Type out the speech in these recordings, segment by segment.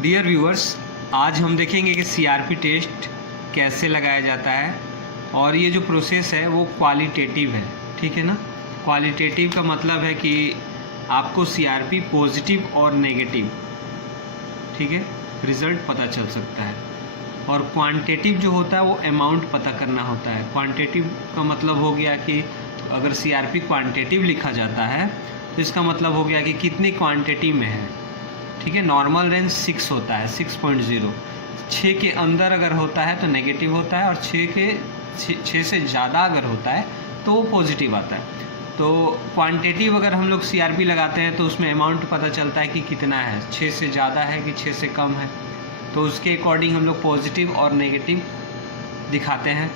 Dear viewers, आज हम देखेंगे कि सीआरपी टेस्ट कैसे लगाया जाता है और ये जो प्रोसेस है वो क्वालिटेटिव है। ठीक है ना। क्वालिटेटिव का मतलब है कि आपको सीआरपी पॉजिटिव और नेगेटिव, ठीक है, रिज़ल्ट पता चल सकता है। और क्वांटिटेटिव जो होता है वो अमाउंट पता करना होता है। क्वांटिटेटिव का मतलब हो गया कि अगर सीआरपी क्वांटिटेटिव लिखा जाता है तो इसका मतलब हो गया कि कितनी क्वांटिटी में है। ठीक है। नॉर्मल रेंज 6 होता है, 6.0। 6 के अंदर अगर होता है तो नेगेटिव होता है और 6 से ज़्यादा अगर होता है तो वो पॉजिटिव आता है। तो क्वांटिटेटिव अगर हम लोग सीआरपी लगाते हैं तो उसमें अमाउंट पता चलता है कि कितना है, 6 से ज़्यादा है कि 6 से कम है। तो उसके अकॉर्डिंग हम लोग पॉजिटिव और नेगेटिव दिखाते हैं।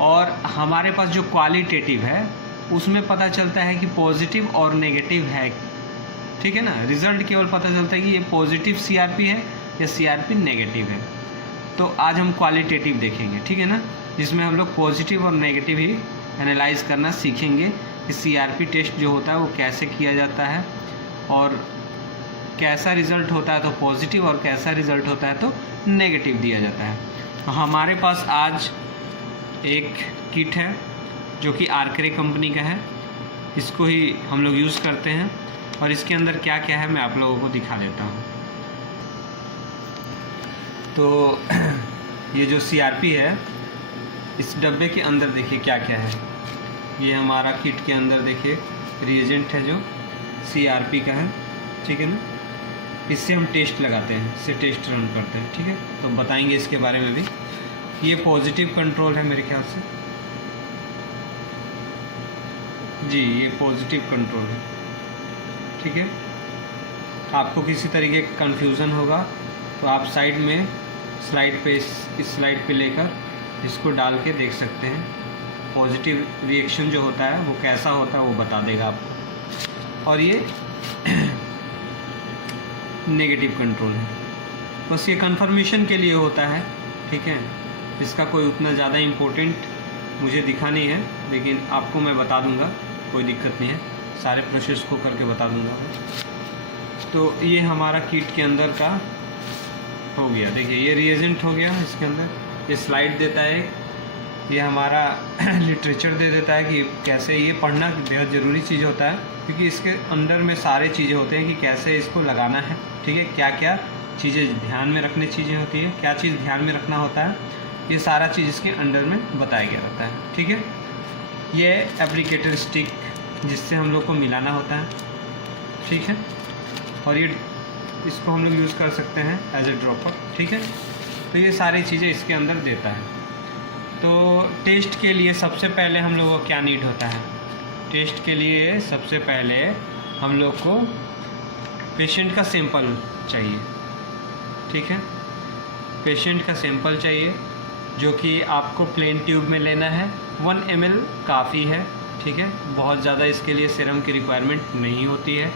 और हमारे पास जो क्वालिटेटिव है उसमें पता चलता है कि पॉजिटिव और नेगेटिव है। ठीक है ना। रिज़ल्ट केवल पता चलता है कि ये पॉजिटिव सीआरपी है या सीआरपी नेगेटिव है। तो आज हम क्वालिटेटिव देखेंगे, ठीक है ना, जिसमें हम लोग पॉजिटिव और नेगेटिव ही एनालाइज करना सीखेंगे कि सीआरपी टेस्ट जो होता है वो कैसे किया जाता है और कैसा रिज़ल्ट होता है तो पॉजिटिव और कैसा रिज़ल्ट होता है तो नेगेटिव दिया जाता है। हमारे पास आज एक किट है जो कि आर्करे कंपनी का है। इसको ही हम लोग यूज़ करते हैं और इसके अंदर क्या क्या है मैं आप लोगों को दिखा देता हूँ। तो ये जो सीआरपी है इस डब्बे के अंदर देखिए क्या क्या है। ये हमारा किट के अंदर देखिए रिएजेंट है जो सीआरपी का है। ठीक है ना। इससे हम टेस्ट लगाते हैं, इससे टेस्ट रन करते हैं। ठीक है। तो बताएंगे इसके बारे में भी। ये पॉजिटिव कंट्रोल है मेरे ख्याल से जी, ये पॉजिटिव कंट्रोल है। ठीक है। आपको किसी तरीके का कन्फ्यूज़न होगा तो आप साइड में स्लाइड पे इस स्लाइड पे लेकर इसको डाल के देख सकते हैं। पॉजिटिव रिएक्शन जो होता है वो कैसा होता है वो बता देगा आपको। और ये नेगेटिव कंट्रोल है। बस ये कंफर्मेशन के लिए होता है। ठीक है। इसका कोई उतना ज़्यादा इम्पोर्टेंट मुझे दिखा नहीं है, लेकिन आपको मैं बता दूंगा, कोई दिक्कत नहीं है, सारे प्रोसेस को करके बता दूंगा। तो ये हमारा किट के अंदर का हो गया। देखिए ये रिएजेंट हो गया। इसके अंदर ये स्लाइड देता है, ये हमारा लिटरेचर दे देता है कि कैसे ये पढ़ना बेहद ज़रूरी चीज़ होता है, क्योंकि इसके अंदर में सारे चीज़ें होते हैं कि कैसे इसको लगाना है। ठीक है। क्या क्या चीज़ें ध्यान में रखने चीज़ें होती है, क्या चीज़ ध्यान में रखना होता है, ये सारा चीज़ इसके अंदर में बताया गया होता है। ठीक है। ये एप्लीकेटर स्टिक जिससे हम लोग को मिलाना होता है। ठीक है। और ये इसको हम लोग यूज़ कर सकते हैं एज ए ड्रॉपर। ठीक है। तो ये सारी चीज़ें इसके अंदर देता है। तो टेस्ट के लिए सबसे पहले हम लोगों को क्या नीड होता है? टेस्ट के लिए सबसे पहले हम लोग को पेशेंट का सैंपल चाहिए। ठीक है। पेशेंट का सैंपल चाहिए जो कि आपको प्लेन ट्यूब में लेना है। 1 ml काफ़ी है। ठीक है। बहुत ज़्यादा इसके लिए सीरम की रिक्वायरमेंट नहीं होती है।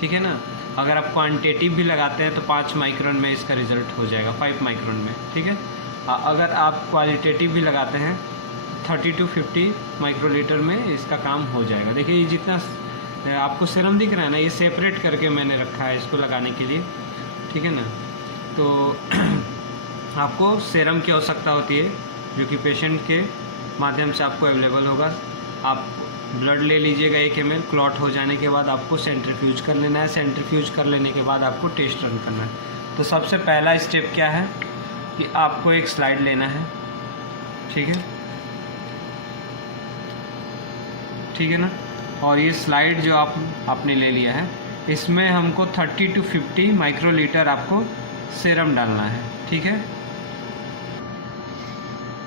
ठीक है ना। अगर आप क्वांटिटेटिव भी लगाते हैं तो 5 माइक्रोन में इसका रिज़ल्ट हो जाएगा, 5 माइक्रोन में। ठीक है। अगर आप क्वालिटेटिव भी लगाते हैं 30 to 50 माइक्रोलीटर में इसका काम हो जाएगा। देखिए ये जितना आपको सीरम दिख रहा है ना, ये सेपरेट करके मैंने रखा है इसको लगाने के लिए। ठीक है ना। तो आपको सीरम की आवश्यकता होती है जो कि पेशेंट के माध्यम से आपको अवेलेबल होगा। आप ब्लड ले लीजिएगा 1 ml। क्लॉट हो जाने के बाद आपको सेंट्रीफ्यूज कर लेना है। सेंट्रीफ्यूज कर लेने के बाद आपको टेस्ट रन करना है। तो सबसे पहला स्टेप क्या है कि आपको एक स्लाइड लेना है। ठीक है। ठीक है ना। और ये स्लाइड जो आपने ले लिया है इसमें हमको 30 to 50 माइक्रोलीटर आपको सीरम डालना है। ठीक है।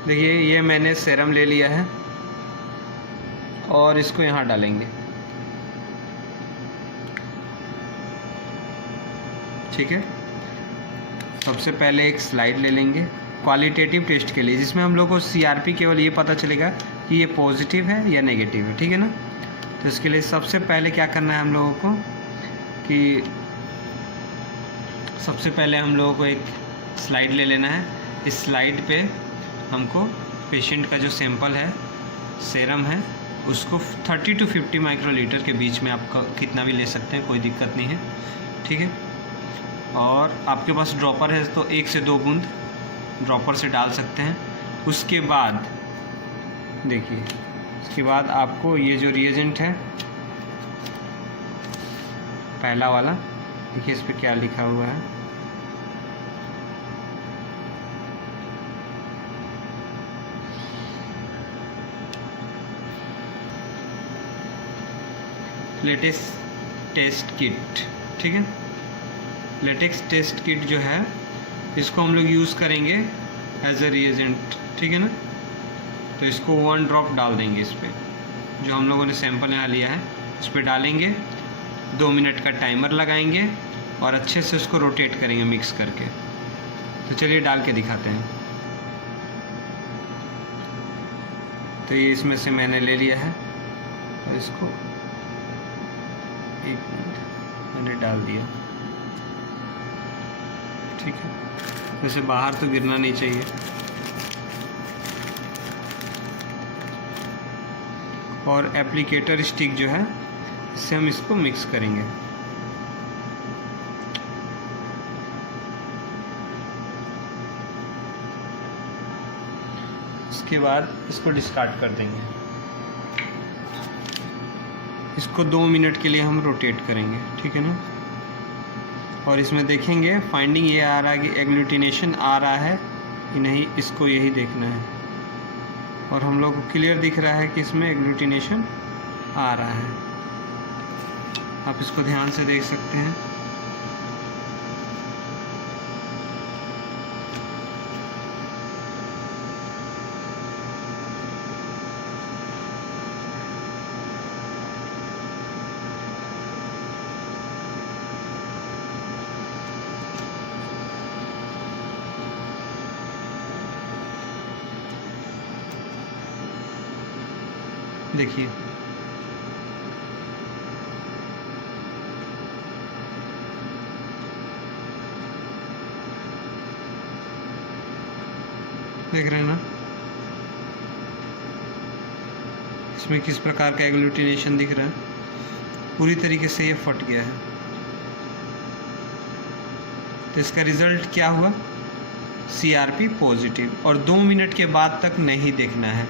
देखिए ये मैंने सीरम ले लिया है और इसको यहाँ डालेंगे। ठीक है। सबसे पहले एक स्लाइड ले लेंगे क्वालिटेटिव टेस्ट के लिए, जिसमें हम लोग को सीआरपी केवल ये पता चलेगा कि ये पॉजिटिव है या नेगेटिव है। ठीक है ना। तो इसके लिए सबसे पहले क्या करना है हम लोगों को कि सबसे पहले हम लोगों को एक स्लाइड ले लेना है। इस स्लाइड पे हमको पेशेंट का जो सैंपल है, सीरम है, उसको 30 to 50 माइक्रोलीटर के बीच में आप कितना भी ले सकते हैं, कोई दिक्कत नहीं है। ठीक है। और आपके पास ड्रॉपर है तो 1 से 2 बूंद ड्रॉपर से डाल सकते हैं। उसके बाद देखिए, उसके बाद आपको ये जो रिएजेंट है पहला वाला, देखिए इस पर क्या लिखा हुआ है, लेटेक्स टेस्ट किट। ठीक है, लेटेक्स टेस्ट किट जो है इसको हम लोग यूज़ करेंगे एज ए रिएजेंट। ठीक है ना, तो इसको 1 ड्रॉप डाल देंगे इस पर, जो हम लोगों ने सैंपल यहाँ लिया है उस पर डालेंगे, 2 मिनट का टाइमर लगाएंगे और अच्छे से उसको रोटेट करेंगे मिक्स करके। तो चलिए डाल के दिखाते हैं। तो ये इसमें से मैंने ले लिया है और इसको 1 मिनट मैंने डाल दिया। ठीक है, वैसे बाहर तो गिरना नहीं चाहिए। और एप्लीकेटर स्टिक जो है इससे हम इसको मिक्स करेंगे। उसके बाद इसको डिस्कार्ड कर देंगे। इसको 2 मिनट के लिए हम रोटेट करेंगे। ठीक है ना, और इसमें देखेंगे फाइंडिंग ये आ रहा है कि एग्लूटिनेशन आ रहा है कि नहीं, इसको यही देखना है। और हम लोग को क्लियर दिख रहा है कि इसमें एग्लूटिनेशन आ रहा है, आप इसको ध्यान से देख सकते हैं। देखिए देख रहे हैं ना, इसमें किस प्रकार का एग्लूटिनेशन दिख रहा है, पूरी तरीके से ये फट गया है। तो इसका रिजल्ट क्या हुआ, CRP पॉजिटिव। और 2 मिनट के बाद तक नहीं देखना है,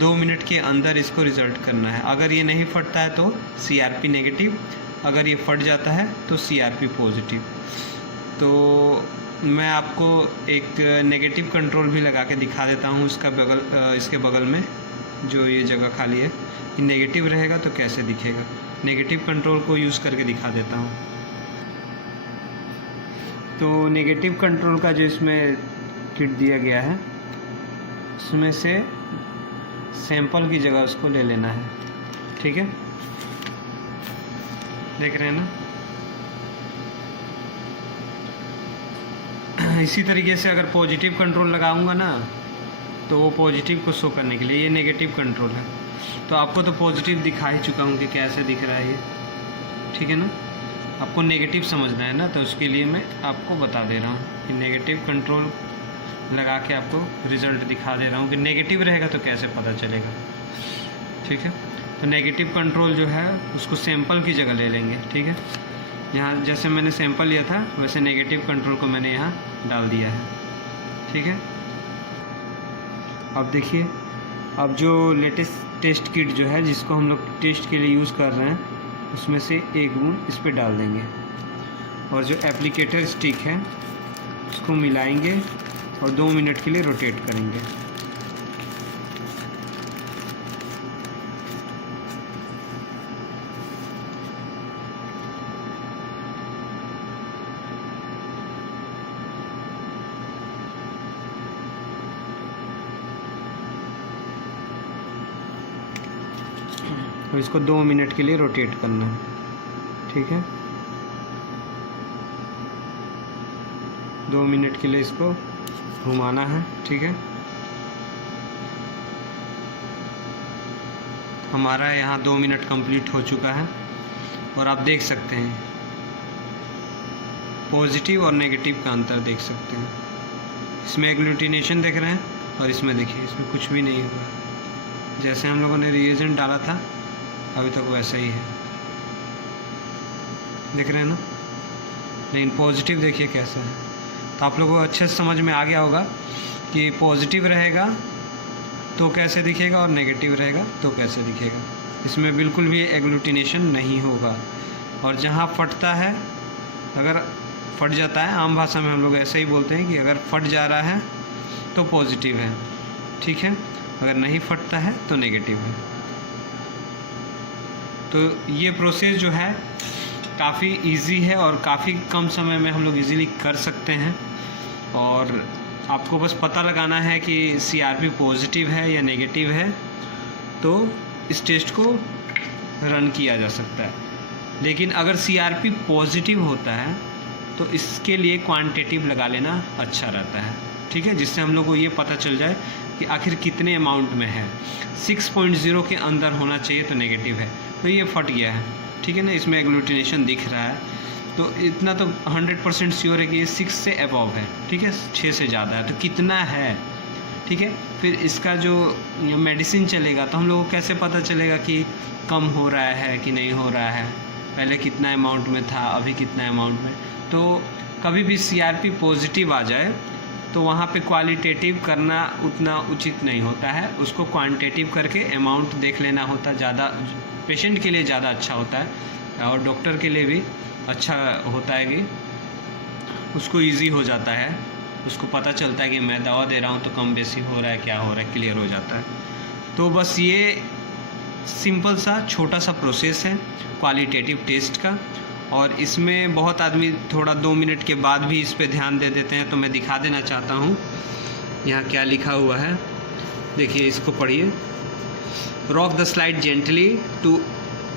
2 मिनट के अंदर इसको रिजल्ट करना है। अगर ये नहीं फटता है तो CRP नेगेटिव, अगर ये फट जाता है तो CRP पॉजिटिव। तो मैं आपको एक नेगेटिव कंट्रोल भी लगा के दिखा देता हूँ। इसके बगल में जो ये जगह खाली है, ये नेगेटिव रहेगा तो कैसे दिखेगा, नेगेटिव कंट्रोल को यूज़ करके दिखा देता हूँ। तो नेगेटिव कंट्रोल का जो इसमें किट दिया गया है, उसमें से सैंपल की जगह उसको ले लेना है। ठीक है, देख रहे हैं ना। इसी तरीके से अगर पॉजिटिव कंट्रोल लगाऊंगा ना, तो वो पॉजिटिव को शो करने के लिए, ये नेगेटिव कंट्रोल है। तो आपको तो पॉजिटिव दिखा ही चुका हूँ कि कैसे दिख रहा है ये। ठीक है ना, आपको नेगेटिव समझना है ना, तो उसके लिए मैं आपको बता दे रहा हूँ कि नेगेटिव कंट्रोल लगा के आपको रिज़ल्ट दिखा दे रहा हूँ कि नेगेटिव रहेगा तो कैसे पता चलेगा। ठीक है, तो नेगेटिव कंट्रोल जो है उसको सैंपल की जगह ले लेंगे। ठीक है, यहाँ जैसे मैंने सैंपल लिया था वैसे नेगेटिव कंट्रोल को मैंने यहाँ डाल दिया है। ठीक है, अब देखिए, अब जो लेटेस्ट टेस्ट किट जो है जिसको हम लोग टेस्ट के लिए यूज़ कर रहे हैं, उसमें से 1 बूंद इस पर डाल देंगे और जो एप्लीकेटर स्टिक है उसको मिलाएंगे और 2 मिनट के लिए रोटेट करेंगे। और इसको 2 मिनट के लिए रोटेट करना है। ठीक है, 2 मिनट के लिए इसको घुमाना है। ठीक है, हमारा यहाँ 2 मिनट कंप्लीट हो चुका है और आप देख सकते हैं पॉजिटिव और नेगेटिव का अंतर देख सकते हैं। इसमें एग्लूटिनेशन देख रहे हैं और इसमें देखिए इसमें कुछ भी नहीं हुआ। जैसे हम लोगों ने रिएजेंट डाला था अभी तक वैसा ही है, देख रहे हैं ना। लेकिन पॉजिटिव देखिए कैसे है। तो आप लोगों को अच्छे से समझ में आ गया होगा कि पॉजिटिव रहेगा तो कैसे दिखेगा और नेगेटिव रहेगा तो कैसे दिखेगा। इसमें बिल्कुल भी एग्लूटिनेशन नहीं होगा। और जहाँ फटता है, अगर फट जाता है, आम भाषा में हम लोग ऐसे ही बोलते हैं कि अगर फट जा रहा है तो पॉजिटिव है, ठीक है। अगर नहीं फटता है तो नेगेटिव है। तो ये प्रोसेस जो है काफ़ी इजी है और काफ़ी कम समय में हम लोग इजीली कर सकते हैं। और आपको बस पता लगाना है कि सीआरपी पॉजिटिव है या नेगेटिव है, तो इस टेस्ट को रन किया जा सकता है। लेकिन अगर सीआरपी पॉजिटिव होता है तो इसके लिए क्वांटिटेटिव लगा लेना अच्छा रहता है, ठीक है, जिससे हम लोग को ये पता चल जाए कि आखिर कितने अमाउंट में है। 6.0 के अंदर होना चाहिए तो नेगेटिव है। तो ये फट गया है, ठीक है ना, इसमें एग्लूटिनेशन दिख रहा है। तो इतना तो 100% श्योर है कि ये 6 से अबव है, ठीक है, 6 से ज़्यादा है। तो कितना है, ठीक है। फिर इसका जो मेडिसिन चलेगा तो हम लोगों को कैसे पता चलेगा कि कम हो रहा है कि नहीं हो रहा है, पहले कितना अमाउंट में था अभी कितना अमाउंट में। तो कभी भी सीआरपी पॉजिटिव आ जाए तो वहाँ पे क्वालिटेटिव करना उतना उचित नहीं होता है, उसको क्वांटिटेटिव करके अमाउंट देख लेना होता, ज़्यादा पेशेंट के लिए ज़्यादा अच्छा होता है और डॉक्टर के लिए भी अच्छा होता है कि उसको इजी हो जाता है, उसको पता चलता है कि मैं दवा दे रहा हूँ तो कम बेसी हो रहा है, क्या हो रहा है, क्लियर हो जाता है। तो बस ये सिंपल सा छोटा सा प्रोसेस है क्वालिटेटिव टेस्ट का। और इसमें बहुत आदमी थोड़ा 2 मिनट के बाद भी इस पे ध्यान दे देते हैं। तो मैं दिखा देना चाहता हूँ यहाँ क्या लिखा हुआ है, देखिए, इसको पढ़िए। Rock the slide gently to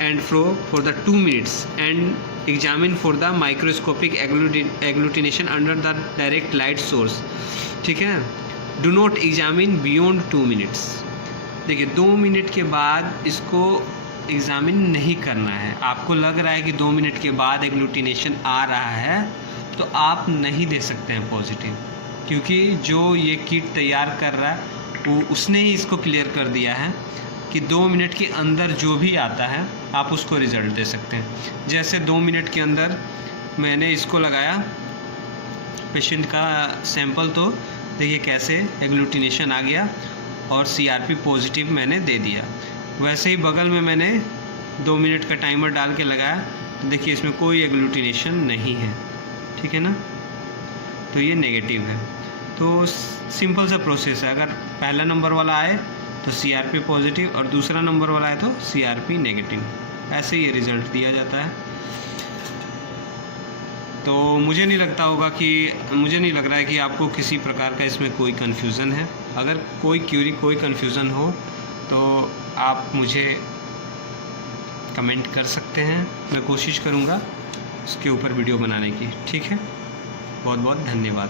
and fro for the 2 minutes and examine for the microscopic agglutination under the direct light source, ठीक है। Do not examine beyond 2 minutes. देखिए 2 मिनट के बाद इसको एग्ज़ामिन नहीं करना है। आपको लग रहा है कि 2 मिनट के बाद एग्लूटिनेशन आ रहा है तो आप नहीं दे सकते हैं पॉजिटिव, क्योंकि जो ये किट तैयार कर रहा है वो उसने ही इसको क्लियर कर दिया है कि 2 मिनट के अंदर जो भी आता है आप उसको रिज़ल्ट दे सकते हैं। जैसे 2 मिनट के अंदर मैंने इसको लगाया पेशेंट का सैंपल, तो देखिए कैसे एग्लूटिनेशन आ गया और सीआरपी पॉजिटिव मैंने दे दिया। वैसे ही बगल में मैंने 2 मिनट का टाइमर डाल के लगाया, तो देखिए इसमें कोई एग्लूटिनेशन नहीं है, ठीक है ना, तो ये नेगेटिव है। तो सिंपल सा प्रोसेस है। अगर पहला नंबर वाला आए तो सीआरपी पॉजिटिव और दूसरा नंबर वाला आए तो सीआरपी नेगेटिव, ऐसे ये रिज़ल्ट दिया जाता है। तो मुझे नहीं लग रहा है कि आपको किसी प्रकार का इसमें कोई कन्फ्यूज़न है। अगर कोई क्यूरी, कोई कन्फ्यूज़न हो तो आप मुझे कमेंट कर सकते हैं, मैं कोशिश करूँगा उसके ऊपर वीडियो बनाने की, ठीक है। बहुत बहुत धन्यवाद।